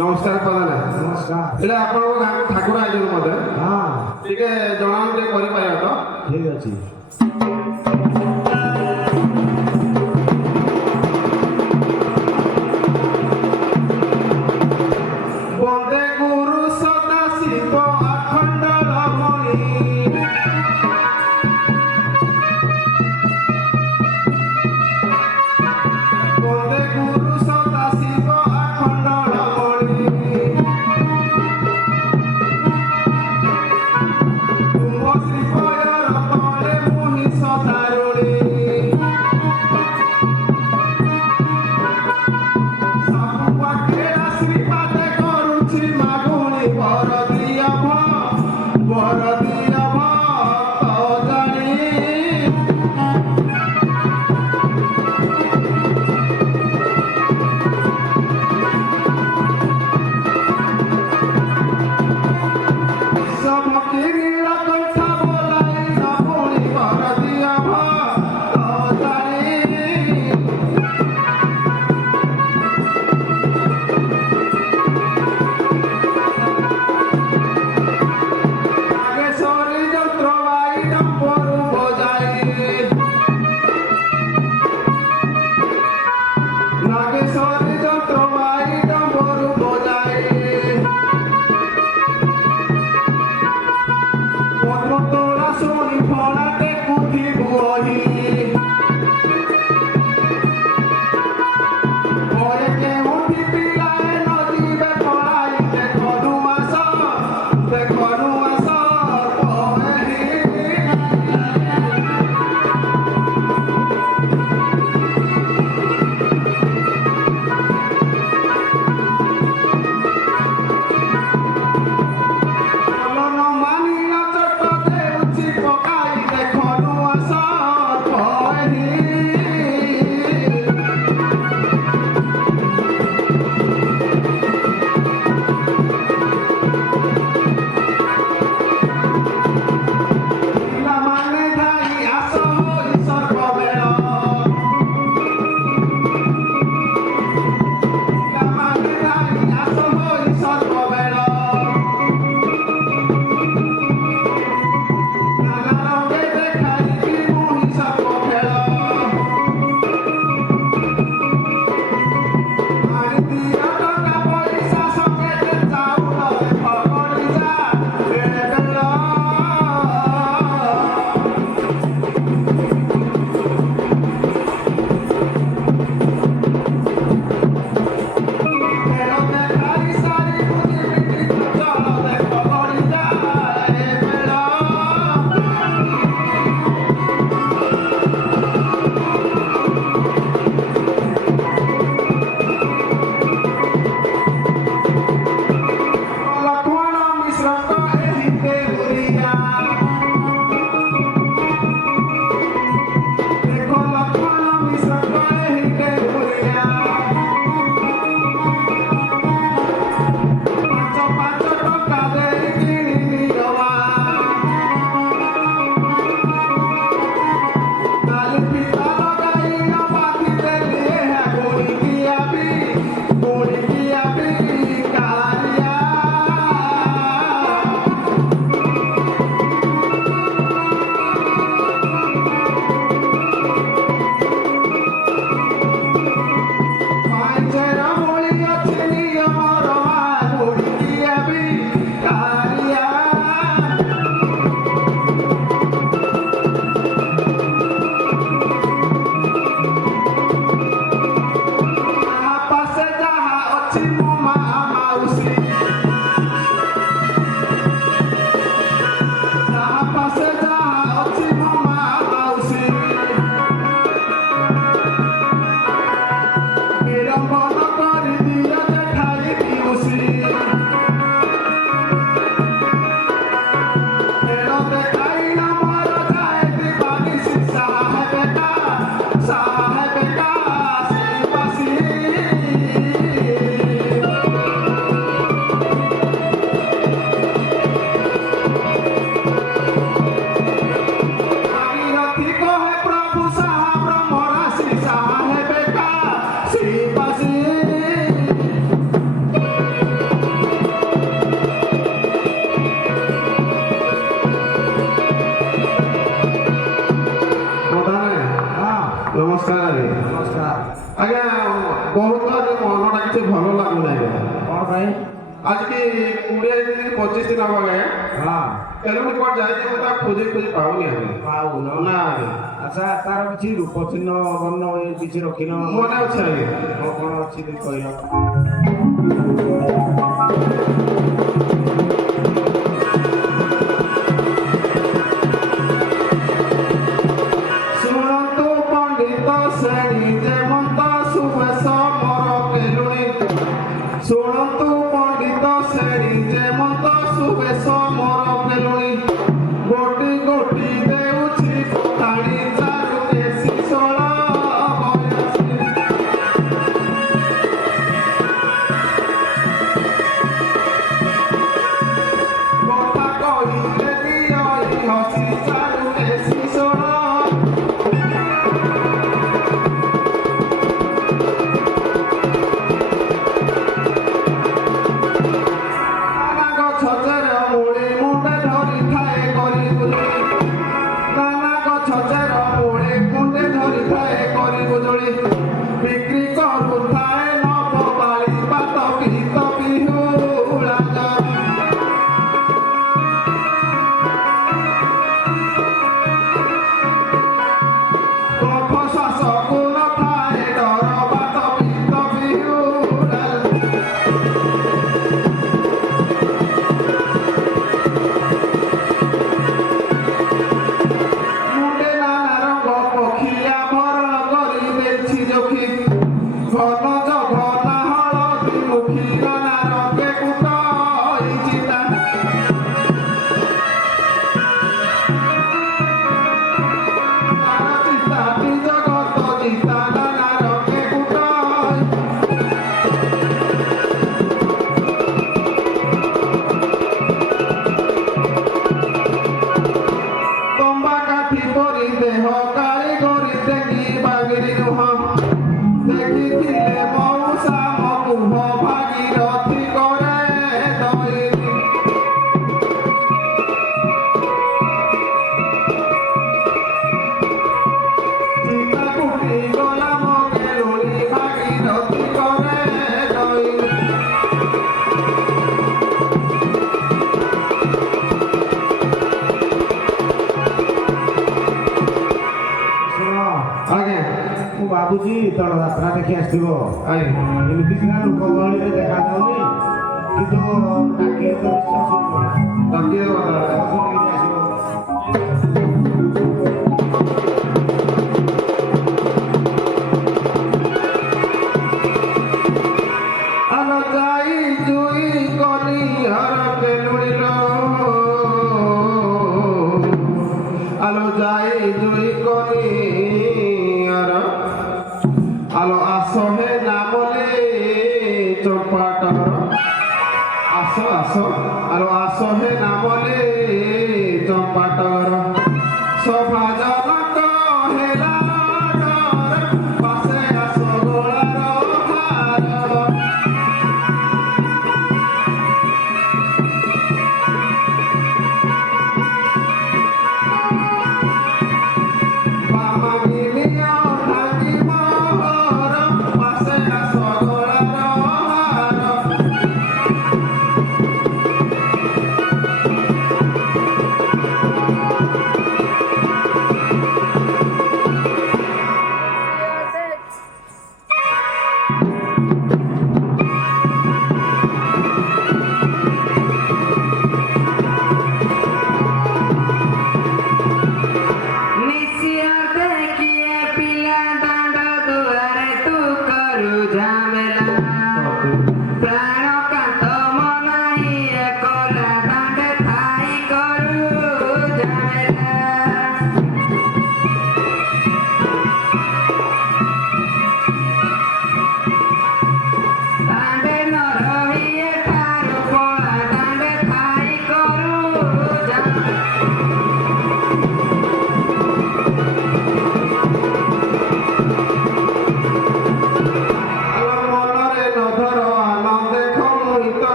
नमस्कार प्रधान नमस्कार एटा आपन गाँव ठाकुर आइले मते हाँ टिके जणान टे करि पाया तो ठीक अछि वंदे गुरु सदा शिव अखंड रमणी वंदे गुरु सदा शिव अखंड रमणी तुम श्रीपयर तले मुहि ନମସ୍କାର ଆଜ୍ଞା ନମସ୍କାର। ଆଜ୍ଞା ବହୁତ ଆଜି ମନଟା କିଛି ଭଲ ଲାଗୁନି ଆଜ୍ଞା କ'ଣ ପାଇଁ? ଆଜିକି 20 ଦିନ 25 ଦିନ ହବ ଆଜ୍ଞା ହଁ ତେଲୁଣି କୁଆଡ଼େ ଯାଇଛି ମୁଁ ତାକୁ ଖୋଜି ପାଉନି ଆଜ୍ଞା ପାଉନ। ନା ଆଜ୍ଞା ଆଚ୍ଛା ତାର କିଛି ରୂପ ଚିହ୍ନ ବର୍ଣ୍ଣ କିଛି ରଖିନ? ମନେ ଅଛି ଆଜ୍ଞା କ'ଣ ଅଛି ଟିକେ କହିଲ? ଶୁଣନ୍ତୁ ପଣ୍ଡିତ ଶ୍ରେଣୀ ଯେମନ୍ତ ସୁବେଶ ମୋର ତେଲୁଣି ଶୁଣନ୍ତୁ ପଣ୍ଡିତ ଶ୍ରେଣୀ ଯେମନ୍ତ ସୁବେଶ ମୋର ତେଲୁଣି ଗୋଟି ଗୋଟି ଦେଉଛି ପଠାଣି ଚାରୁ କେଶୀ ଷୋଳ ବୟସୀ କଥା କହିଲେ ଦିଅଇ ହସି ଚାରୁ କେଶୀ ଷୋଳ ନାନା ଗଛ ଚେର ମୂଳି ମୁଣ୍ଡେ ଧରିଥାଏ କରି ବୁଜୁଳି ନାନା ଗଛ ଚେର ମୂଳି ମୁଣ୍ଡେ ଧରିଥାଏ କରି ବୁଜୁଳି ବିକ୍ରି କରୁଥାଏ ନବବାଳି ପାତ ପିତ ବିହୁଳା କଫ ଶ୍ୱାସକୁ ନଥାଏ ଡର ବାତ ପିତ ବିହୁଳା ମୁଣ୍ଡେ ନାନା ରଙ୍ଗ ପକ୍ଷିଆ ଭରଣ କରି ଦେଇଛି ଯୋଖି ଘନ ଜଘନା ହଳଦୀ ମୁଖୀ ନାନା ରଙ୍ଗେ କୁଟଇଛି ତା ତାର ଚିତାଟି ଜଗତ ଜିତା ନାନା ରଙ୍ଗେ କୁଟଇ ତମ୍ବା କାଠି ପରି ଦେହ କାଳି କରି ଦେଖି ବାଗିରି ନୁହଁ ଦେଖିଥିଲେ ମଉସା ମକୁହ ଭାଗିରଥି କରେ ଦଇନି ଚିତା କୁଟି ଗଲା ମକେ ଲୁଣି ଭାଗିରଥି କରେ ଦଇନି ଶୁଣ ଆଜ୍ଞା ମୁଁ ଭାବୁଛି ତଳ ଯାତ୍ରା ଦେଖି ଆସିଥିବ। ଆଜ୍ଞା ଏମିତି ସିନା ଲୋକ ଗହଳିରେ ଦେଖାଯାଉନି କିନ୍ତୁ ଡାକିଲେ ତ ବିଶ୍ୱାସ କରୁନି। ଡାକିଦେବା ଶୁଣିକିରି ଆସିବ। আলো যাই জুই করি হর কেলুড়িল আলো যাই জুই করি হর আলো আস হে নামলে চম্পাটর আস আস আলো আস হে নামলে চম্পাটর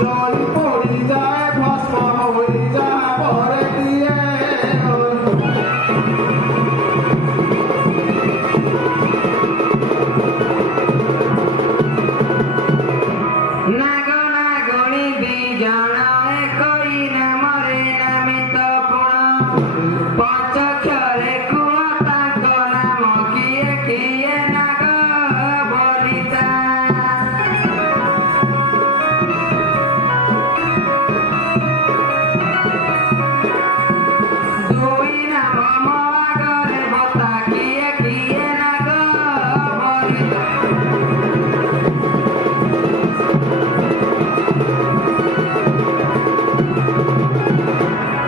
জল পড়ি যায় ভস্ম হই যাহা পরে দিয়ে নাগ নাগণী বিজଣ একই নামরে নামিত পুণ পଞ୍ଚক্ষরে কুহ ତାଙ୍କ ନାମ କିଏ କିଏ ନାଗ ବଳିତା ଦୁଇ ନାମ ମୋ ଆଗରେ ବତା କିଏ କିଏ ନାଗ ବଳିତା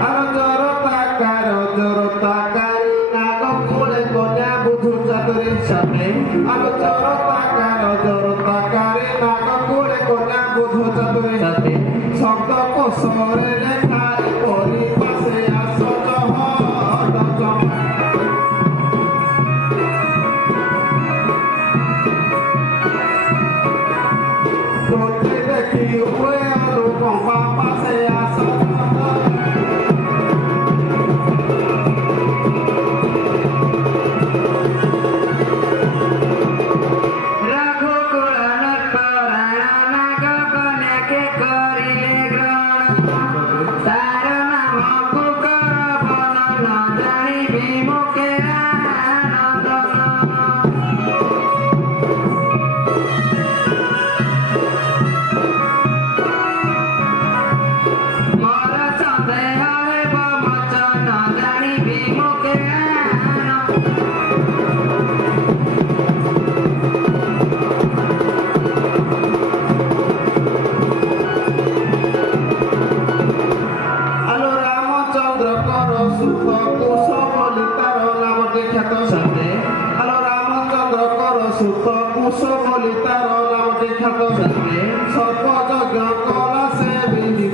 আর জড়তা কারি নাগ কুলে কন্যা বুধু চাতুরি সবে আর জড়তা কারি নাগ কুলে কন্যা বুধু চাতুরি সবে শব্দ কোষরে লেখা পরি পাশে আস তোতে দেখি উয়ে অনুকম্পা পাশে আস ରଘୁକୁଳ ନଟରାଣ ନାଗ କନ୍ୟାକେ କରିଲେ ଗ୍ରହଣ ତାର ନାମକୁ କର ବର୍ଣ୍ଣନ ଜାଣିବି ମୁକେ ଆନନ୍ଦନ ମୋର ସନ୍ଦେହ ହେବ ମୋଚନ ଜାଣିବି ମୁକେ ଆନନ୍ଦ আলো রামচন্দ্র কর সুখ কুশ বলি তার নামটি খ্যাত সবে আলো রামচন্দ্র কর সুখ কুশ বলি তার নামটি খ্যাত সবে সর্বযজ্ঞ কলা সে বিধি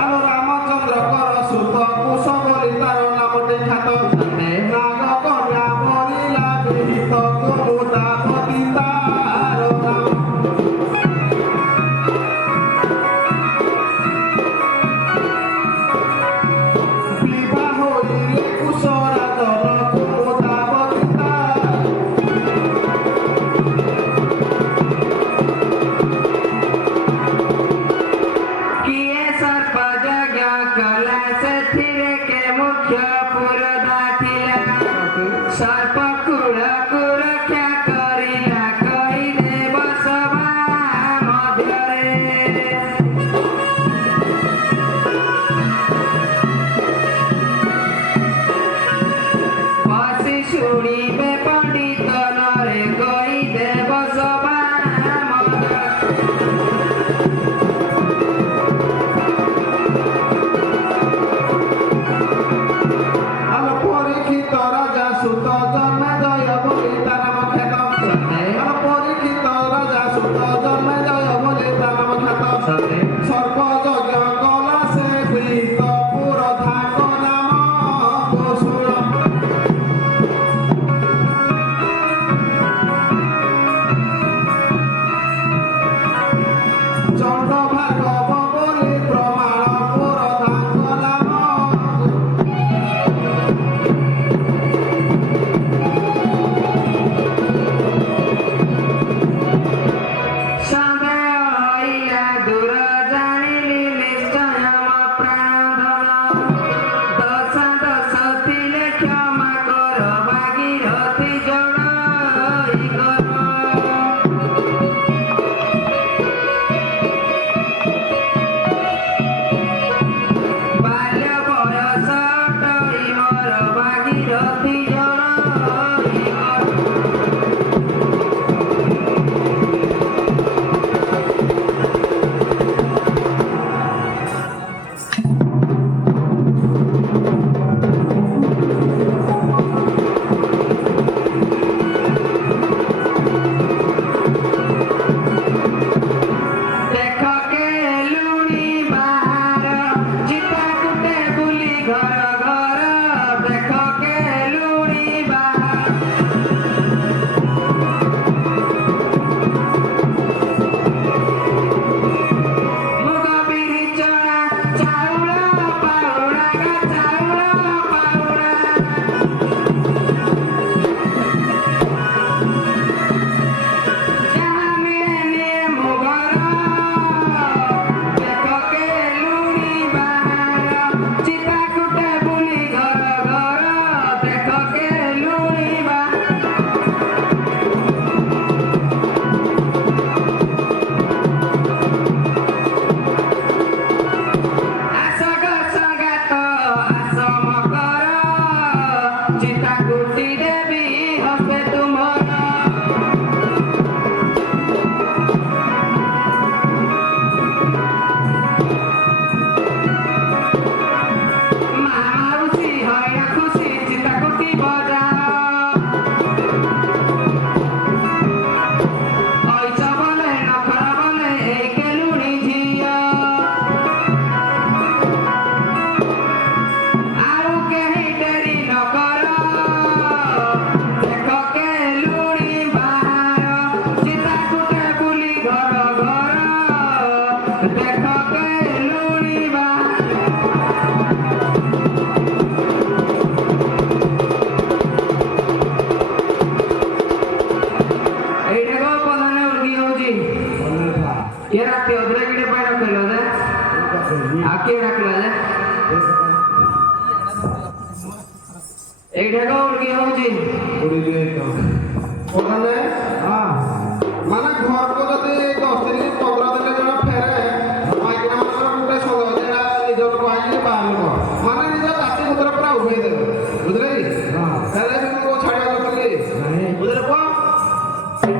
আলো রামচন্দ্র কর সুখ কুশ বলি তার নামটি খ্যাত সবে নাগ কন্যা বলিলা বিহিত কুমুদা পতিতার নাম বিবাহ হইলে কুশরা জন কুমুদা পতিতা କିଏ ସର୍ପ ଯଜ୍ଞ କଲା ସେଥିରେ କେ ମୁଖ୍ୟ ପୁରୋଧା ଥିଲା ସର୍ପ କୂଳକୁ ରକ୍ଷା କରିଲା କହିଦେବ ସଭା ମଧ୍ୟରେ ବସି ଶୁଣିବେ ପଣ୍ଡିତ ନରେ କହିଦେବ ସଭା ମଧ୍ୟରେ আলো পরীক্ষিত রাজা সুত জন্মে ଏଇଠାକ ଉଡକି ହଉଛି ଉଡ଼ିଯିବେ ତ ମାନେ ହଁ ମାନେ ଘରକୁ ଯଦି 10 ଦିନ 15 ଦିନ ଜଣ ଫେରେ ମାଇକିନା ମାନଙ୍କର ଗୋଟେ ସନ୍ଦେହ ଯେ ଏଇଟା ନିଜ ଲୋକ ଆଇଲେ ବାହାର ଲୋକ ମାନେ ନିଜ ଜାତି ମୁଦ୍ରା ପୁରା ଉଭେଇ ଦେବେ ବୁଝିଲେ କି ହଁ ହେଲେ ବି ମୁଁ ଛାଡ଼ିବା ଦରକାର କି ନାହିଁ ବୁଝିଲେ କୁହ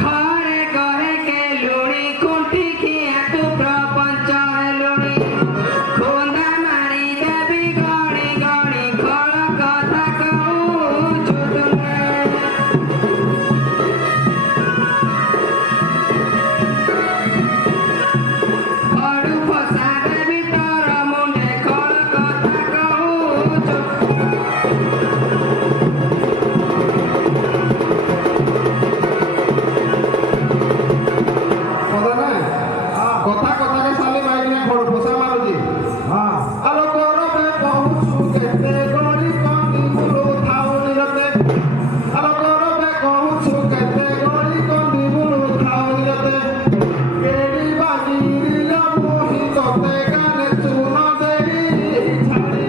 ଘରେ ଘରେ କେ ଲୁଣି କୁଣ୍ଠି ଖିଆ ତୁ ପ୍ରପଞ୍ଚ ହେଲୁଣି ଖୁନ୍ଦା ମାରି ଦେବି ଗଣି ଗଣି ଖଳ କଥା କହୁଛୁ ତୁମେ ଖଡୁ ଫସା ଦେବି ତୋର ମୁଣ୍ଡେ ଖଳ କଥା କହୁଛୁ କଥା କଥାକେ ସାଲି ମାଇକିନା ଖଡ଼ ପୋଷା ମାରୁଛି ହଁ ଆଲୋ କରବେ କହୁଛୁ କେତେ ଗଳି କନ୍ଦି ବୁଲୁ ଥାଉ ନିରତେ ଆଲୋ କରବେ କହୁଛୁ କେତେ ଗଳି କନ୍ଦି ବୁଲୁ ଥାଉ ନିରତେ କେଡ଼ି ବାଜିରିଲ ମୁହିଁ ତତେ ଗାନେ ଚୁନ ଦେଇ ଛାଡ଼ି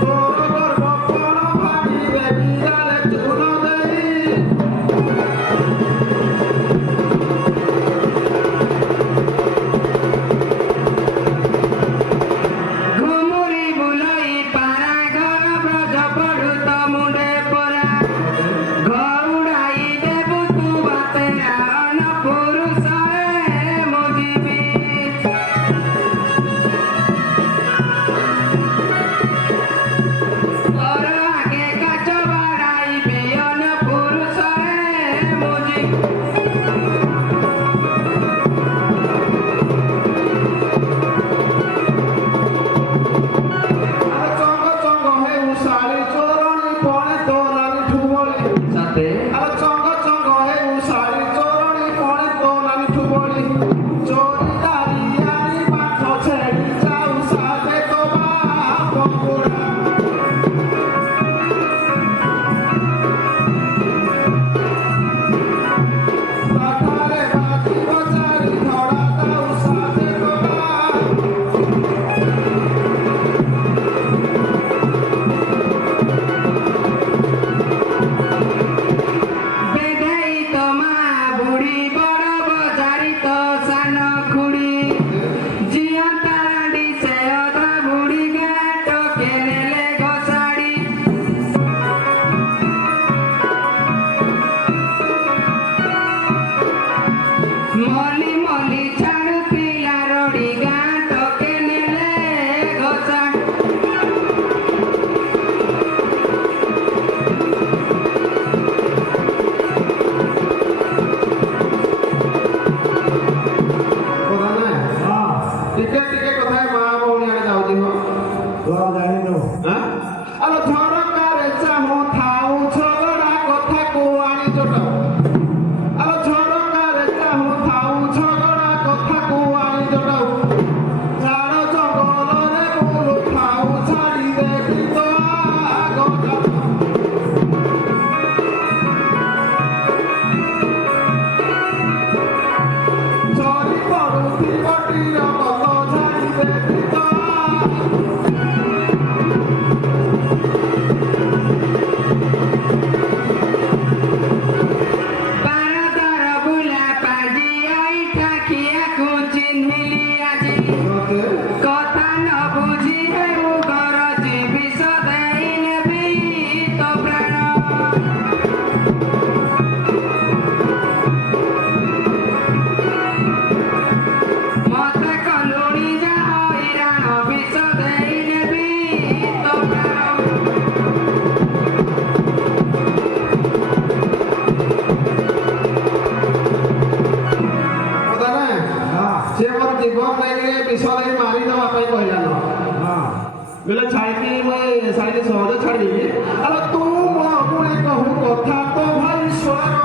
ତୋର ଗର୍ବ କଣ ଭାଙ୍ଗି ଦେବି ଗାନେ ଚୁନ ଦେଇ ଘୁମୁରି ବୁଲଇ ପାରା ଘର ବ୍ରଜ ପଡୁ ତ ମୁଣ୍ଡେ ପରା ଘଉଡ଼ାଇ ଦେବୁ ତୁ ବାତେରା ଅନ ପୁରୁଷରେ ମୁଁ ଯିବି ତୋର ଆଗେ କାଚ ବାଡ଼ାଇବି ଅନ ପୁରୁଷରେ ମୁଁ ଯିବି ଆଲୋ ଚଙ୍ଗ ଚଙ୍ଗ ହେଉ ଶାଳି ଚୋରଣୀ ପଣେ ତୋ ନାନି ଠୁବଳି ସତେ ଆଲୋ ଚଙ୍ଗ ଚଙ୍ଗ ହେଉ ଶାଳି ଚୋରଣୀ ପଣେ ତୋ ନାନି ଠୁବଳି ଚୋରି ଦାରି ଆଣି ପାଠ ଛେଡ଼ି ଯାଉ ସାଥେ ତୋ ବାପ ବୁଢ଼ା ପାଠରେ ବାଜିବ ଚାରି ଧଡ଼ା ଯାଉ ସାଥେ ତୋ ବାପ বেঁধেই তো মা বুড়ি বড় বজারি তো সান খুড়ি জিয়া তারাডি সে অধা বুড়ি গাট কেনেলে ঘষাড়ি মলি মলি ছাড়ু পিলা রড়ি গাট কেনেলে ঘষাড়ি କଥା ନାହିଁ ହଁ ଟିକେ ଟିକେ କଥା ମା ଭଉଣୀ ଆଡ଼େ ଯାଉଛି ହଁ ତୁ ଆଉ ଜାଣିନୁ ଆଲୋ ଝରକାରେ ଚାହୁଁ ଥାଉ ଝଗଡ଼ା କଥାକୁ ଆଣି ଜଟାଉ ଆଲୋ ଝରକାରେ ଚାହୁଁ ଥାଉ ଝଗଡ଼ା କଥାକୁ ଆଣି ଜଟାଉ ଝାଡ଼ ଜଙ୍ଗଲରେ ବୁଲୁ ଥାଉ ଛାଡ଼ି ଦେଖି ତ ଆଗ ଝରି ପଡ଼ୁଥିବ ଟିର ଗଲ ଝାଡ଼ି ଦେଖି ତ ବେଲେ ଛାଡ଼ିକି ମୁଇଁ ଛାଡ଼ିକି ସହଜ ଛାଡ଼ିଦେବି ଆରେ ତୁ ମୋ ଗୁଣେ କହୁ କଥା ତ ଭାଇ ଶୁଣ